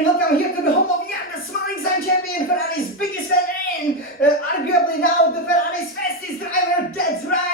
and welcome here to the home of Jan, the smiling sun champion, Ferrari's biggest fan, and arguably now the Ferrari's fastest driver. That's right.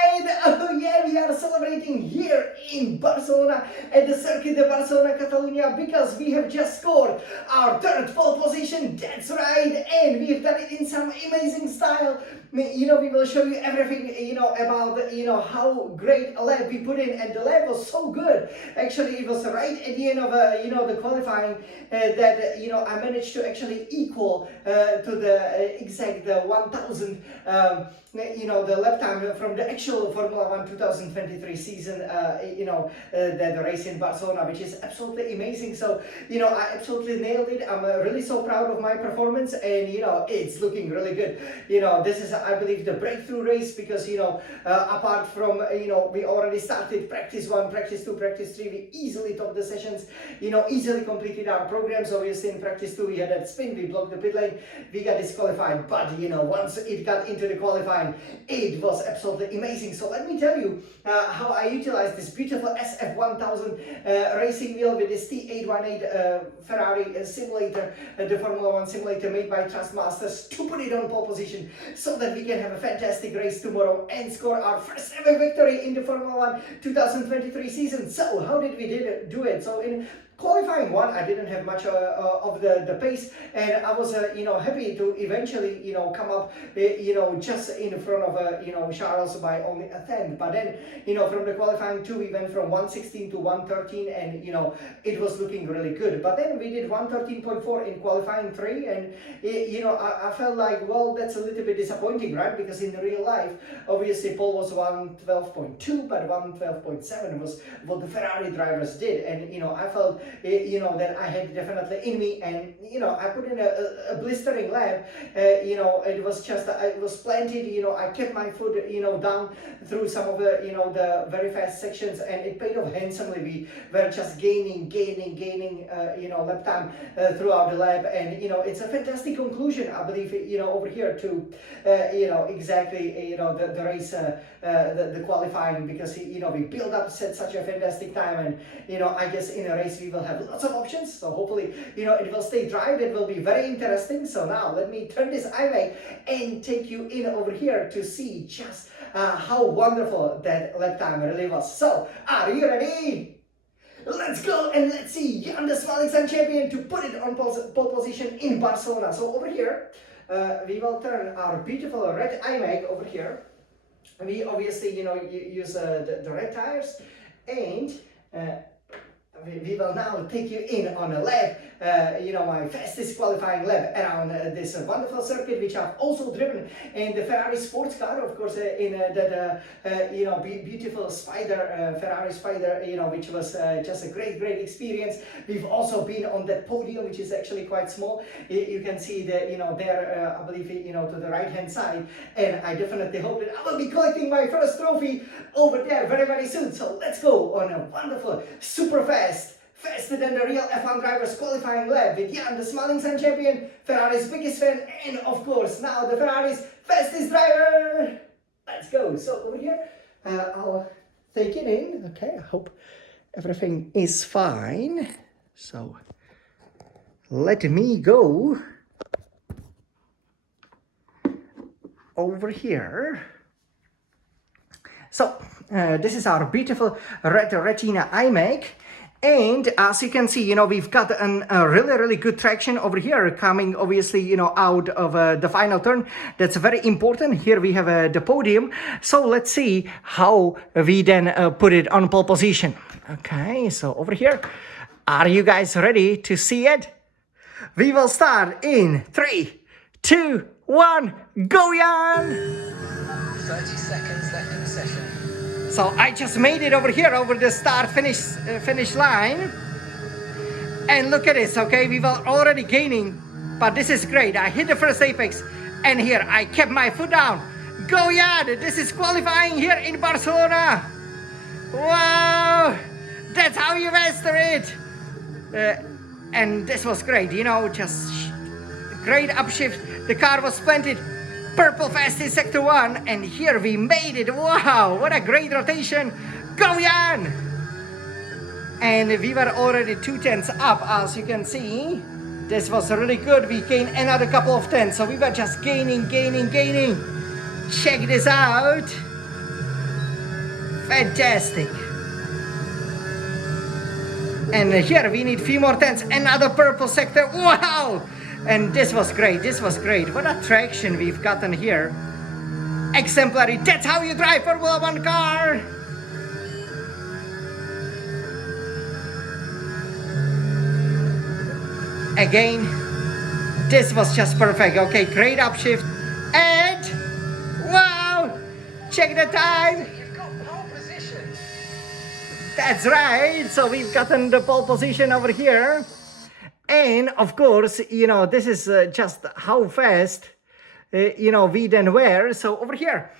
Oh yeah, we are celebrating here in Barcelona at the Circuit de Barcelona, Catalonia, because we have just scored our third pole position. That's right, and we've done it in some amazing style. We will show you everything, about, how great a lap we put in, and the lap was so good. Actually, it was right at the end of, the qualifying that, I managed to actually equal to the exact 1,000, the lap time from the actual Formula 1 2023 season, the race in Barcelona, which is absolutely amazing. So, I absolutely nailed it. I'm really so proud of my performance, and, it's looking really good. This is, I believe, the breakthrough race because, apart from, we already started practice 1, practice 2, practice 3, we easily topped the sessions, easily completed our programs. Obviously, in practice 2, we had that spin, we blocked the pit lane, we got disqualified. But, once it got into the qualifying, it was absolutely amazing. So let me tell you how I utilized this beautiful SF1000 racing wheel with this T818 Ferrari simulator, the Formula 1 simulator made by Trustmasters, to put it on pole position so that we can have a fantastic race tomorrow and score our first ever victory in the Formula 1 2023 season. So how did we do it? So in qualifying 1, I didn't have much of the pace, and I was happy to eventually come up just in front of Charles by only a tenth. But then from the qualifying 2, we went from 116 to 113, and it was looking really good. But then we did 113.4 in qualifying 3, and I felt like, well, that's a little bit disappointing, right? Because in real life, obviously pole was 112.2, but 112.7 was what the Ferrari drivers did, and I felt that I had definitely in me, and I put in a blistering lap. It was just, it was planted. I kept my foot down through some of the very fast sections, and it paid off handsomely. We were just gaining lap time throughout the lap, and it's a fantastic conclusion, I believe, over here to exactly the race, the qualifying, because we built up, set such a fantastic time, and I guess in a race we will have lots of options. So hopefully it will stay dry. It will be very interesting. So now let me turn this iMac and take you in over here to see just how wonderful that lap time really was. So are you ready? Let's go and let's see Jan, the smiling sun champion, to put it on pole position in Barcelona. So over here we will turn our beautiful red iMac over here. We obviously use the red tires, and we will now take you in on a lap, my fastest qualifying lap around this wonderful circuit, which I've also driven in the Ferrari sports car, of course, in that beautiful Spider, Ferrari Spider, which was just a great experience. We've also been on that podium, which is actually quite small. You can see that, there, I believe, to the right hand side, and I definitely hope that I will be collecting my first trophy over there very soon. So let's go on a wonderful, super faster than the real F1 drivers qualifying lap with Jan, the smiling sun champion, Ferrari's biggest fan, and of course now the Ferrari's fastest driver. Let's go. So over here, I'll take it in. Okay, I hope everything is fine. So let me go over here. So this is our beautiful red Retina iMac. And as you can see, we've got a really good traction over here coming, obviously, out of the final turn. That's very important. Here we have the podium. So let's see how we then put it on pole position. Okay, so over here, are you guys ready to see it? We will start in 3, 2, 1, go, Jan! 30 seconds left in the session. So I just made it over here, over the finish line. And look at this, okay? We were already gaining, but this is great. I hit the first apex, and here I kept my foot down. Go, Jan! This is qualifying here in Barcelona. Wow! That's how you master it. And this was great, just great upshift. The car was planted purple fast in sector 1, and here we made it. Wow, what a great rotation. Go, Jan! And we were already 2 tenths up, as you can see. This was really good. We gained another couple of tenths. So we were just gaining. Check this out. Fantastic. And here we need few more tenths. Another purple sector. Wow! And this was great. What a traction we've gotten here. Exemplary. That's how you drive Formula One car. Again, this was just perfect. Okay, great upshift. And wow! Check the time. You've got pole position. That's right. So we've gotten the pole position over here. And of course, this is just how fast, we then were. So over here,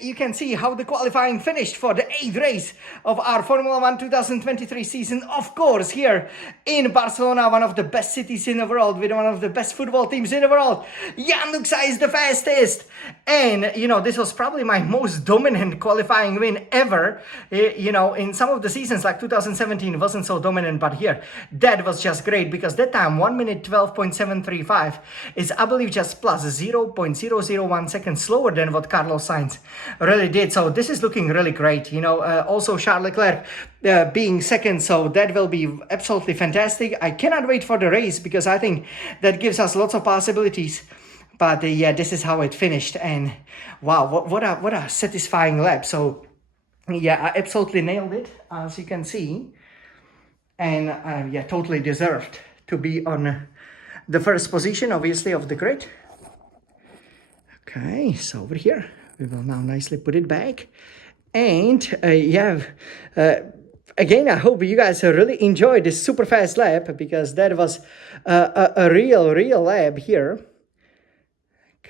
you can see how the qualifying finished for the 8th race of our Formula 1 2023 season. Of course, here in Barcelona, one of the best cities in the world, with one of the best football teams in the world. Jan Luxa is the fastest. And, this was probably my most dominant qualifying win ever. In some of the seasons, like 2017, wasn't so dominant, but here, that was just great, because that time, 1 minute 12.735 is, I believe, just plus 0.001 seconds slower than what Carlos Sainz really did. So this is looking really great. Also Charles Leclerc being second, so that will be absolutely fantastic. I cannot wait for the race, because I think that gives us lots of possibilities. But yeah, this is how it finished, and wow, what a satisfying lap. So yeah, I absolutely nailed it, as you can see, and yeah, totally deserved to be on the first position, obviously, of the grid. Okay, so over here, we will now nicely put it back. And again, I hope you guys really enjoyed this super fast lap, because that was a real lap here.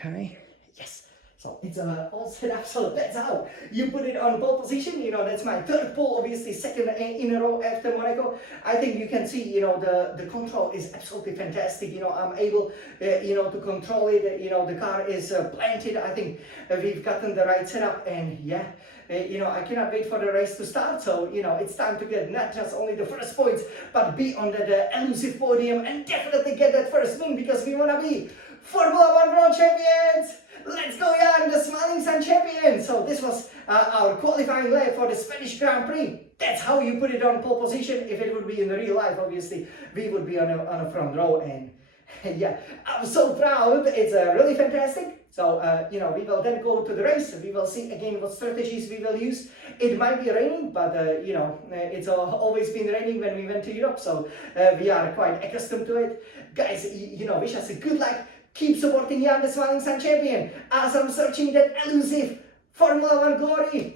Okay, yes. So it's all set up, so that's how you put it on pole position. That's my third pole, obviously second in a row after Monaco. I think you can see, the control is absolutely fantastic. I'm able, to control it. The car is planted. I think we've gotten the right setup, and yeah, I cannot wait for the race to start. So, it's time to get not just only the first points, but be on the elusive podium and definitely get that first win, because we want to be Formula 1 World Champions! Let's go, Jan, the Smiling Sun Champion! So this was our qualifying lap for the Spanish Grand Prix. That's how you put it on pole position. If it would be in the real life, obviously, we would be on a front row. And yeah, I'm so proud. It's really fantastic. So, we will then go to the race. We will see again what strategies we will use. It might be raining, but, it's always been raining when we went to Europe. So, we are quite accustomed to it. Guys, wish us a good luck. Keep supporting Jan, the Smiling Sun Champion, as I'm searching that elusive Formula 1 glory.